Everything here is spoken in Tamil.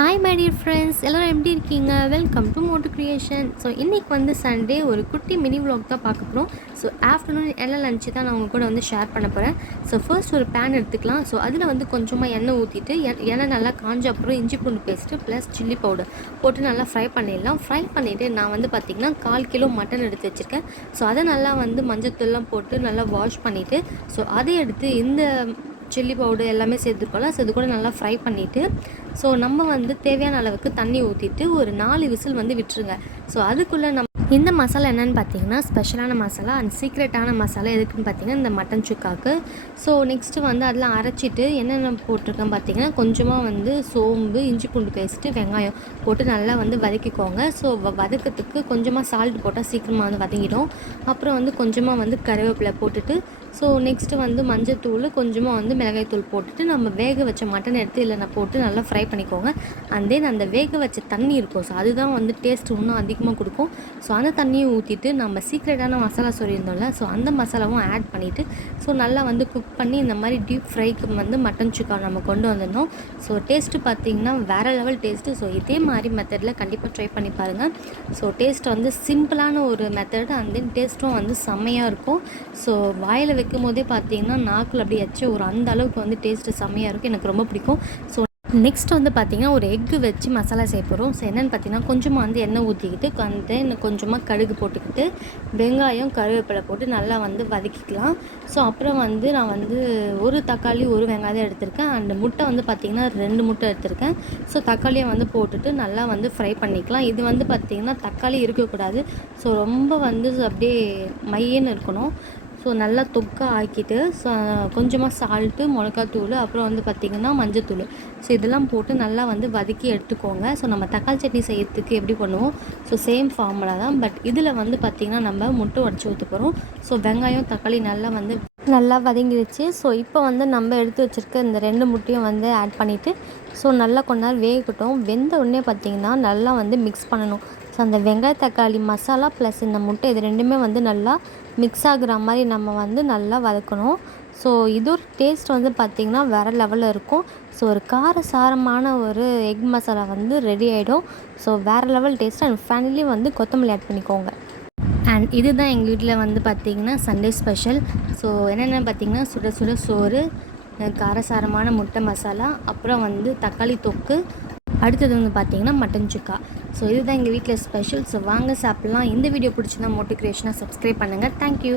ஹாய் மை டியர் ஃப்ரெண்ட்ஸ், எல்லோரும் எப்படி இருக்கீங்க? Welcome to மோட்டுக்ரியேஷன். ஸோ இன்றைக்கி வந்து சண்டே ஒரு குட்டி மினி vlog தான் பார்க்க போகிறோம். ஸோ ஆஃப்டர்நூன் எண்ணெய் லஞ்சு தான் நான் உங்கள் கூட வந்து ஷேர் பண்ண போகிறேன். ஸோ ஃபர்ஸ்ட் ஒரு பேன் எடுத்துக்கலாம். ஸோ அதில் வந்து கொஞ்சமாக எண்ணெய் ஊற்றிட்டு எண்ணெய் நல்லா காஞ்ச அப்புறம் இஞ்சி பூண்டு பேஸ்ட்டு ப்ளஸ் சில்லி பவுடர் போட்டு நல்லா ஃப்ரை பண்ணிடலாம். ஃப்ரை பண்ணிவிட்டு நான் வந்து பார்த்திங்கன்னா 1/4 கிலோ மட்டன் எடுத்து வச்சுருக்கேன். ஸோ அதை நல்லா வந்து மஞ்சத்தூள்லாம் போட்டு நல்லா வாஷ் பண்ணிவிட்டு ஸோ அதை எடுத்து இந்த சில்லி பவுடர் எல்லாமே சேர்த்துருக்கோம்ல. ஸோ இது கூட நல்லா ஃப்ரை பண்ணிவிட்டு ஸோ நம்ம வந்து தேவையான அளவுக்கு தண்ணி ஊற்றிட்டு ஒரு 4 விசில் வந்து விட்டுருங்க. ஸோ அதுக்குள்ளே நம்ம இந்த மசாலா என்னென்னு பார்த்தீங்கன்னா ஸ்பெஷலான மசாலா அண்ட் சீக்ரெட்டான மசாலா எதுக்குன்னு பார்த்தீங்கன்னா இந்த மட்டன் சுக்காக்கு. ஸோ நெக்ஸ்ட்டு வந்து அதெல்லாம் அரைச்சிட்டு என்னென்ன போட்டிருக்கேன் பார்த்தீங்கன்னா கொஞ்சமாக வந்து சோம்பு, இஞ்சி பூண்டு பேஸ்ட்டு, வெங்காயம் போட்டு நல்லா வந்து வதக்கிக்கோங்க. ஸோ வதக்கிறதுக்கு கொஞ்சமாக சால்ட் போட்டால் சீக்கிரமாக வந்து வதங்கிடும். அப்புறம் வந்து கொஞ்சமாக வந்து கருவேப்பிலை போட்டுட்டு ஸோ நெக்ஸ்ட்டு வந்து மஞ்சத்தூள், கொஞ்சமாக வந்து மிளகாய்த்தூள் போட்டுட்டு நம்ம வேக வச்ச மட்டன் எடுத்து இல்லை நான் போட்டு நல்லா ஃப்ரை பண்ணிக்கோங்க. அண்ட் தென் அந்த வேக வச்ச தண்ணி இருக்கும். ஸோ அதுதான் வந்து டேஸ்ட் இன்னும் அதிகமாக கொடுக்கும். ஸோ அந்த தண்ணியை ஊற்றிட்டு நம்ம சீக்ரெட்டான மசாலா சொல்லியிருந்தோம்ல, ஸோ அந்த மசாலாவும் ஆட் பண்ணிவிட்டு ஸோ நல்லா வந்து குக் பண்ணி இந்த மாதிரி டீப் ஃப்ரைக்கு வந்து மட்டன் சுக்கா நம்ம கொண்டு வந்துடணும். ஸோ டேஸ்ட்டு பார்த்திங்கன்னா வேறு லெவல் டேஸ்ட்டு. ஸோ இதே மாதிரி மெத்தடில் கண்டிப்பாக ட்ரை பண்ணி பாருங்கள். ஸோ டேஸ்ட் வந்து சிம்பிளான ஒரு மெத்தட் அண்ட் தென் டேஸ்ட்டும் வந்து செம்மையாக இருக்கும். ஸோ வாயில் வைக்கும் போதே பார்த்தீங்கன்னா நாக்கில் அப்படியே எச்ச ஒரு அந்த அளவுக்கு வந்து டேஸ்ட்டு செம்மையாக இருக்கும். எனக்கு ரொம்ப பிடிக்கும். ஸோ நெக்ஸ்ட் வந்து பார்த்திங்கன்னா ஒரு எக்கு வச்சு மசாலா செய்ய போகிறோம். ஸோ என்னென்னு பார்த்தீங்கன்னா கொஞ்சமாக வந்து எண்ணெய் ஊற்றிக்கிட்டு கொஞ்சமாக கடுகு போட்டுக்கிட்டு வெங்காயம், கருவேப்பிலை போட்டு நல்லா வந்து வதக்கிக்கலாம். ஸோ அப்புறம் வந்து நான் வந்து ஒரு தக்காளி, ஒரு வெங்காயம் எடுத்திருக்கேன். அண்ட் முட்டை வந்து பார்த்திங்கன்னா 2 முட்டை எடுத்திருக்கேன். ஸோ தக்காளியை வந்து போட்டுட்டு நல்லா வந்து ஃப்ரை பண்ணிக்கலாம். இது வந்து பார்த்திங்கன்னா தக்காளி இருக்கக்கூடாது. ஸோ ரொம்ப வந்து அப்படியே மையன்னு இருக்கணும். ஸோ நல்லா தொக்கா ஆக்கிட்டு கொஞ்சமாக சால்ட்டு, மிளகாத்தூள், அப்புறம் வந்து பார்த்திங்கன்னா மஞ்சத்தூள், ஸோ இதெல்லாம் போட்டு நல்லா வந்து வதக்கி எடுத்துக்கோங்க. ஸோ நம்ம தக்காளி சட்னி செய்யறதுக்கு எப்படி பண்ணுவோம், ஸோ சேம் ஃபார்முலா தான். பட் இதில் வந்து பார்த்திங்கன்னா நம்ம முட்டை உடச்சி ஊற்ற போகிறோம். ஸோ வெங்காயம், தக்காளி நல்லா வதங்கிடுச்சு. ஸோ இப்போ வந்து நம்ம எடுத்து வச்சுருக்க இந்த 2 முட்டையும் வந்து ஆட் பண்ணிவிட்டு ஸோ நல்லா கொஞ்ச நேரம் வேகட்டும். வெந்த உடனே பார்த்திங்கன்னா நல்லா வந்து மிக்ஸ் பண்ணணும். ஸோ அந்த வெங்காய தக்காளி மசாலா ப்ளஸ் இந்த முட்டை இது ரெண்டுமே வந்து நல்லா மிக்ஸ் ஆகுற மாதிரி நம்ம வந்து நல்லா வதக்கணும். ஸோ இது ஒரு டேஸ்ட் வந்து பார்த்திங்கன்னா வேறு லெவலில் இருக்கும். ஸோ ஒரு காரசாரமான ஒரு எக் மசாலா வந்து ரெடி ஆகிடும். ஸோ வேறு லெவல் டேஸ்ட். அண்ட் ஃபைனலி வந்து கொத்தமல்லி ஆட் பண்ணிக்கோங்க. அண்ட் இதுதான் எங்கள் வீட்டில் வந்து பார்த்திங்கன்னா சண்டே ஸ்பெஷல். ஸோ என்னென்ன பார்த்திங்கன்னா சுட சுட சோறு, காரசாரமான முட்டை மசாலா, அப்புறம் வந்து தக்காளி தொக்கு, அடுத்தது வந்து பார்த்திங்கன்னா மட்டன் சுக்கா. ஸோ இதுதான் எங்கள் வீட்டில் ஸ்பெஷல். ஸோ வாங்க சாப்பிட்லாம். இந்த வீடியோ பிடிச்சிருந்தா மோட்டுக்ரியேஷனாக சப்ஸ்கிரைப் பண்ணுங்கள். தேங்க்யூ.